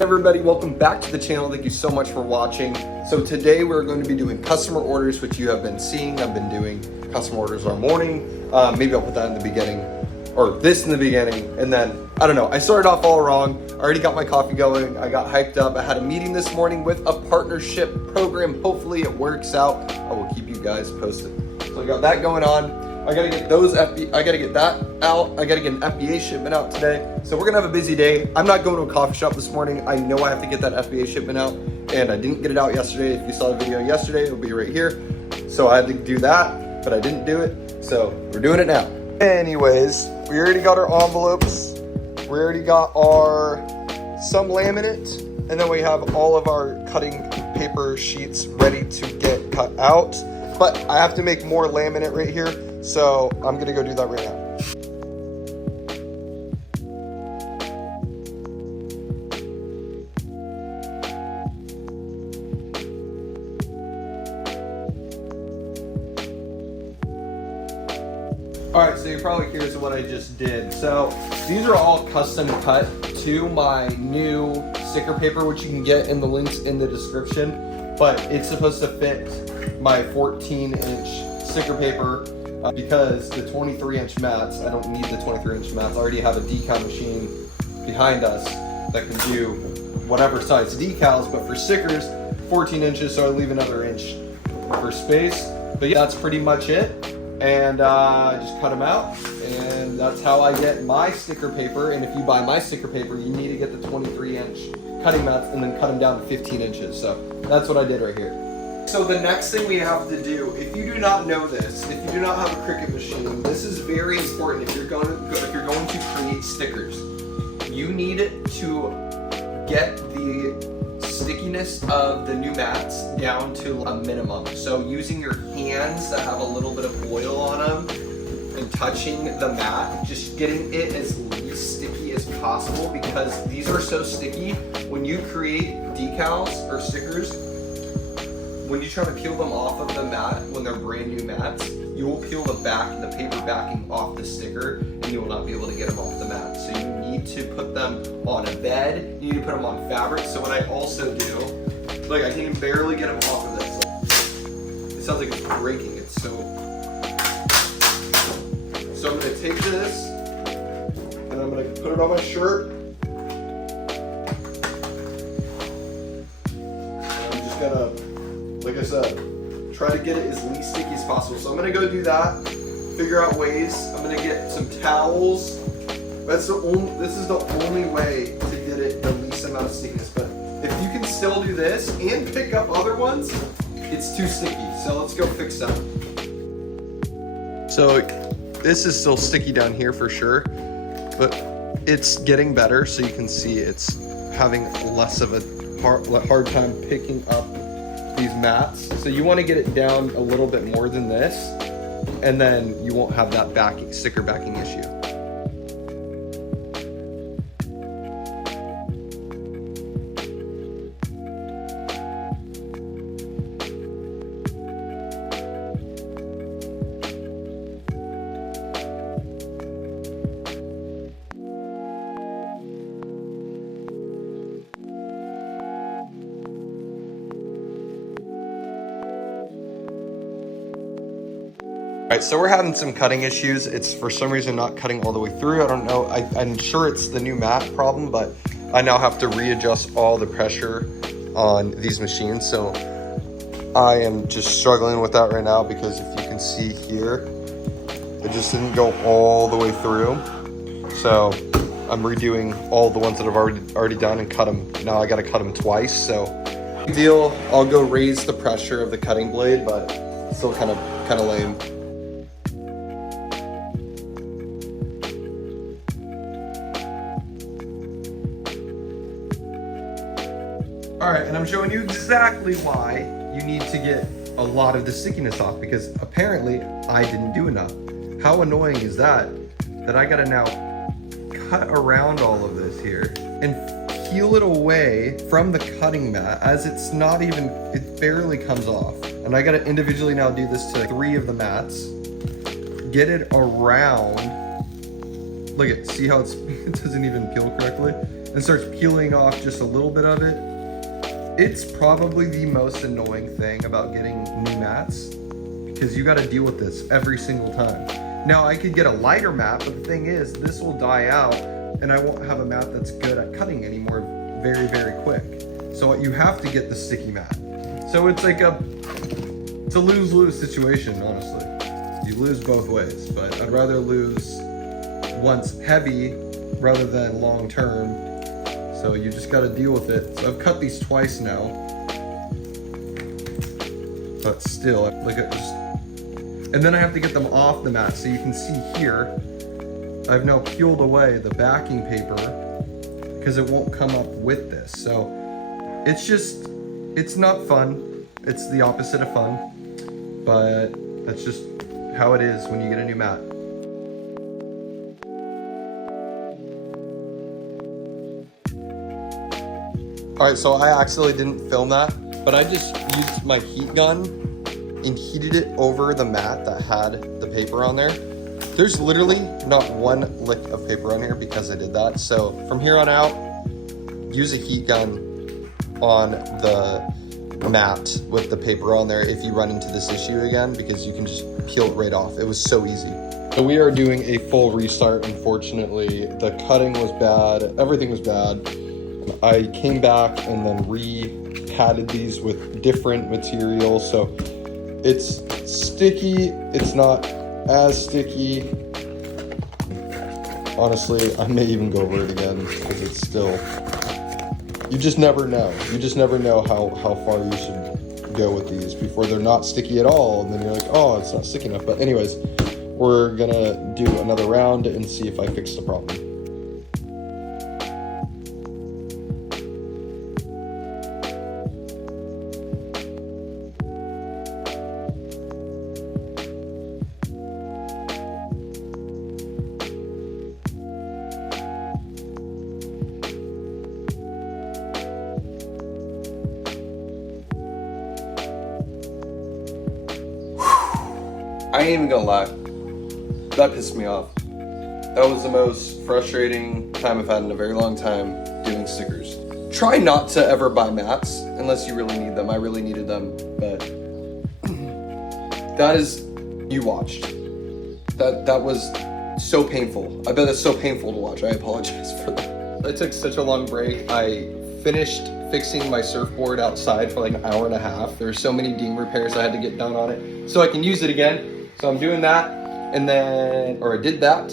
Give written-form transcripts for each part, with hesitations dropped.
Everybody, welcome back to the channel. Thank you so much for watching. So today we're going to be doing customer orders, which you have been seeing. I've been doing customer orders all morning. Maybe I'll put that in the beginning, or this in the beginning, and then, I don't know. I started off all wrong. I already got my coffee going. I got hyped up. I had a meeting this morning with a partnership program. Hopefully it works out. I will keep you guys posted. So I got that going on. I gotta get I gotta get that out. I gotta get an FBA shipment out today. So we're gonna have a busy day. I'm not going to a coffee shop this morning. I know I have to get that FBA shipment out, and I didn't get it out yesterday. If you saw the video yesterday, it'll be right here. So I had to do that, but I didn't do it. So we're doing it now. Anyways, we already got our envelopes. We already got some laminate, and then we have all of our cutting paper sheets ready to get cut out. But I have to make more laminate right here. So I'm gonna go do that right now. All right, so you're probably curious of what I just did. So these are all custom cut to my new sticker paper, which you can get in the links in the description, but it's supposed to fit my 14-inch sticker paper. Because the 23-inch mats, I don't need the 23-inch mats. I already have a decal machine behind us that can do whatever size decals, but for stickers, 14 inches, so I leave another inch for space. But yeah, that's pretty much it. And I just cut them out, and that's how I get my sticker paper. And if you buy my sticker paper, you need to get the 23-inch cutting mats and then cut them down to 15 inches. So that's what I did right here. So the next thing we have to do, if you do not know this, if you do not have a Cricut machine, this is very important. If you're going to create stickers, you need to get the stickiness of the new mats down to a minimum. So using your hands that have a little bit of oil on them and touching the mat, just getting it as least sticky as possible, because these are so sticky. When you create decals or stickers, when you try to peel them off of the mat, when they're brand new mats, you will peel the paper backing off the sticker, and you will not be able to get them off the mat. So you need to put them on a bed, you need to put them on fabric. So what I also do, like, I can barely get them off of this. It sounds like it's breaking, it's so I'm gonna take this, and I'm gonna put it on my shirt. And I'm just gonna, like I said, try to get it as least sticky as possible. So I'm gonna go do that, figure out ways. I'm gonna get some towels. This is the only way to get it the least amount of stickiness. But if you can still do this and pick up other ones, it's too sticky. So let's go fix that. So this is still sticky down here for sure, but it's getting better. So you can see it's having less of a hard time picking up these mats. So you want to get it down a little bit more than this, and then you won't have that sticker backing issue. All right, so we're having some cutting issues. It's for some reason not cutting all the way through. I don't know. I'm sure it's the new mat problem, but I now have to readjust all the pressure on these machines. So I am just struggling with that right now, because if you can see here, it just didn't go all the way through. So I'm redoing all the ones that I've already done and cut them. Now I got to cut them twice. So deal. I'll go raise the pressure of the cutting blade, but still kind of lame. All right, and I'm showing you exactly why you need to get a lot of the stickiness off, because apparently I didn't do enough. How annoying is that I gotta now cut around all of this here and peel it away from the cutting mat, as it barely comes off. And I gotta individually now do this to 3 of the mats, get it around. Look at, see how it doesn't even peel correctly? and starts peeling off just a little bit of it. It's probably the most annoying thing about getting new mats, because you got to deal with this every single time. Now I could get a lighter mat, but the thing is, this will die out and I won't have a mat that's good at cutting anymore very, very quick. So you have to get the sticky mat. So it's like it's a lose-lose situation, honestly. You lose both ways, but I'd rather lose once heavy rather than long-term. So you just got to deal with it. So I've cut these twice now, but still, look at just. And then I have to get them off the mat. So you can see here, I've now peeled away the backing paper because it won't come up with this. So it's not fun. It's the opposite of fun, but that's just how it is when you get a new mat. All right, so I actually didn't film that, but I just used my heat gun and heated it over the mat that had the paper on there. There's literally not one lick of paper on here because I did that. So from here on out, use a heat gun on the mat with the paper on there if you run into this issue again, because you can just peel it right off. It was so easy. So we are doing a full restart, unfortunately. The cutting was bad, everything was bad. I came back and then re-padded these with different materials. So it's sticky, it's not as sticky. Honestly, I may even go over it again because it's still, you just never know. You just never know how far you should go with these before they're not sticky at all. And then you're like, oh, it's not sticky enough. But anyways, we're gonna do another round and see if I fix the problem. I ain't even gonna lie, that pissed me off. That was the most frustrating time I've had in a very long time doing stickers. Try not to ever buy mats unless you really need them. I really needed them, but that is, you watched. That was so painful. I bet that's so painful to watch. I apologize for that. I took such a long break. I finished fixing my surfboard outside for like an hour and a half. There were so many ding repairs I had to get done on it so I can use it again. So I'm doing that, and then, or I did that,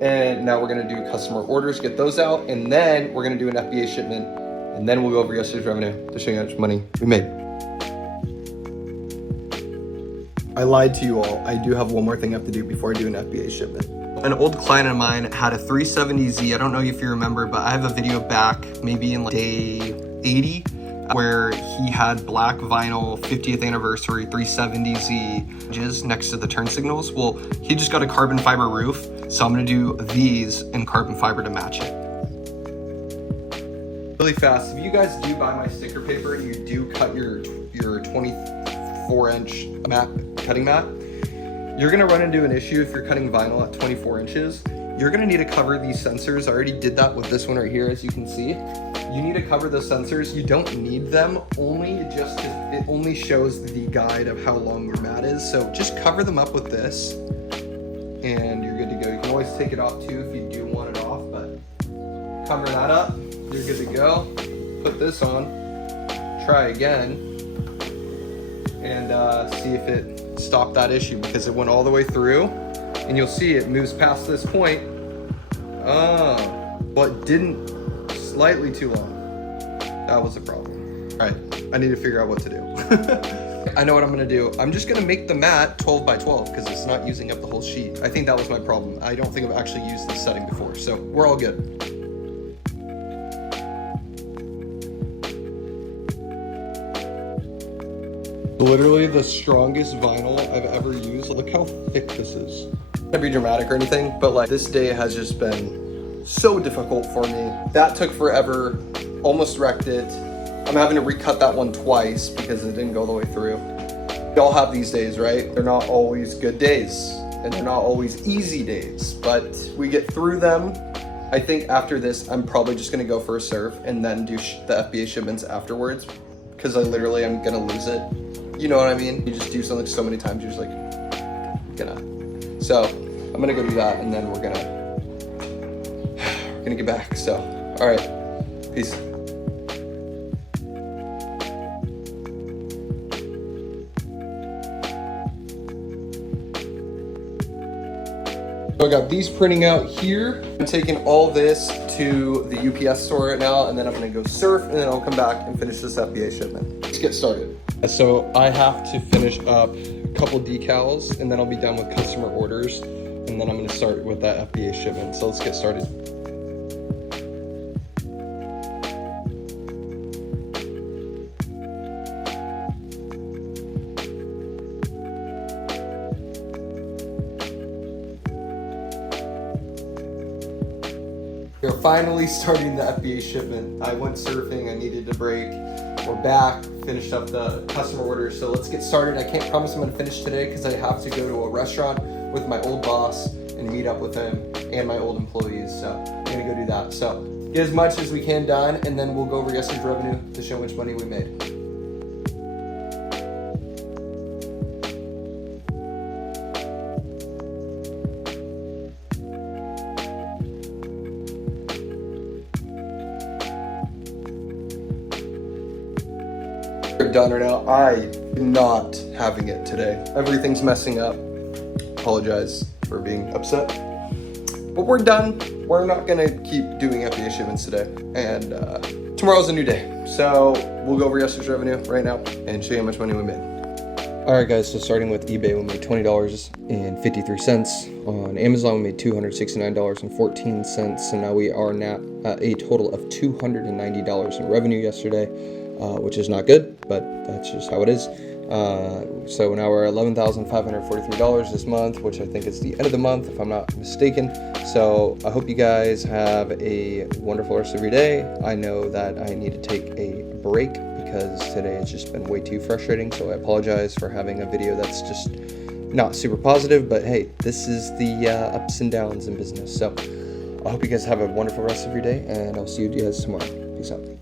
and now we're gonna do customer orders, get those out, and then we're gonna do an FBA shipment, and then we'll go over yesterday's revenue to show you how much money we made. I lied to you all. I do have one more thing I have to do before I do an FBA shipment. An old client of mine had a 370Z. I don't know if you remember, but I have a video back maybe in like day 80 where he had black vinyl 50th anniversary 370Z just next to the turn signals. Well, he just got a carbon fiber roof, so I'm gonna do these in carbon fiber to match it. Really fast, if you guys do buy my sticker paper and you do cut your 24-inch cutting mat, you're gonna run into an issue if you're cutting vinyl at 24 inches. You're gonna need to cover these sensors. I already did that with this one right here, as you can see. You need to cover the sensors. You don't need them, it only shows the guide of how long your mat is. So just cover them up with this and you're good to go. You can always take it off too if you do want it off, but cover that up, you're good to go. Put this on, try again, and see if it stopped that issue, because it went all the way through and you'll see it moves past this point. Oh, but it didn't. Slightly too long. That was a problem. All right, I need to figure out what to do. I know what I'm gonna do. I'm just gonna make the mat 12 by 12 because it's not using up the whole sheet. I think that was my problem. I don't think I've actually used this setting before, so we're all good. Literally the strongest vinyl I've ever used. Look how thick this is. Not to be dramatic or anything, but like this day has just been so difficult for me. That took forever, almost wrecked it. I'm having to recut that one twice because it didn't go all the way through. We all have these days, right? They're not always good days and they're not always easy days, but we get through them I think after this, I'm probably just gonna go for a surf and then do the FBA shipments afterwards, because I literally am gonna lose it. You know what I mean? You just do something so many times, you're just like, So I'm gonna go do that, and then we're gonna get back. So, all right, peace. So I got these printing out here. I'm taking all this to the UPS store right now, and then I'm gonna go surf, and then I'll come back and finish this FBA shipment. Let's get started. So I have to finish up a couple decals, and then I'll be done with customer orders, and then I'm gonna start with that FBA shipment. So let's get started. We're finally starting the FBA shipment. I went surfing, I needed a break. We're back, finished up the customer orders, so let's get started. I can't promise I'm gonna finish today because I have to go to a restaurant with my old boss and meet up with him and my old employees, so I'm gonna go do that. So get as much as we can done, and then we'll go over yesterday's revenue to show how much money we made. Done right now. I'm not having it today. Everything's messing up. Apologize for being upset. But we're done. We're not gonna keep doing FBA shipments today. And tomorrow's a new day. So we'll go over yesterday's revenue right now and show you how much money we made. All right, guys, so starting with eBay, we made $20.53. On Amazon, we made $269.14. So now we are at a total of $290 in revenue yesterday. Which is not good, but that's just how it is. So now we're at $11,543 this month, which I think is the end of the month, if I'm not mistaken. So I hope you guys have a wonderful rest of your day. I know that I need to take a break because today it's just been way too frustrating. So I apologize for having a video that's just not super positive, but hey, this is the ups and downs in business. So I hope you guys have a wonderful rest of your day, and I'll see you guys tomorrow. Peace out.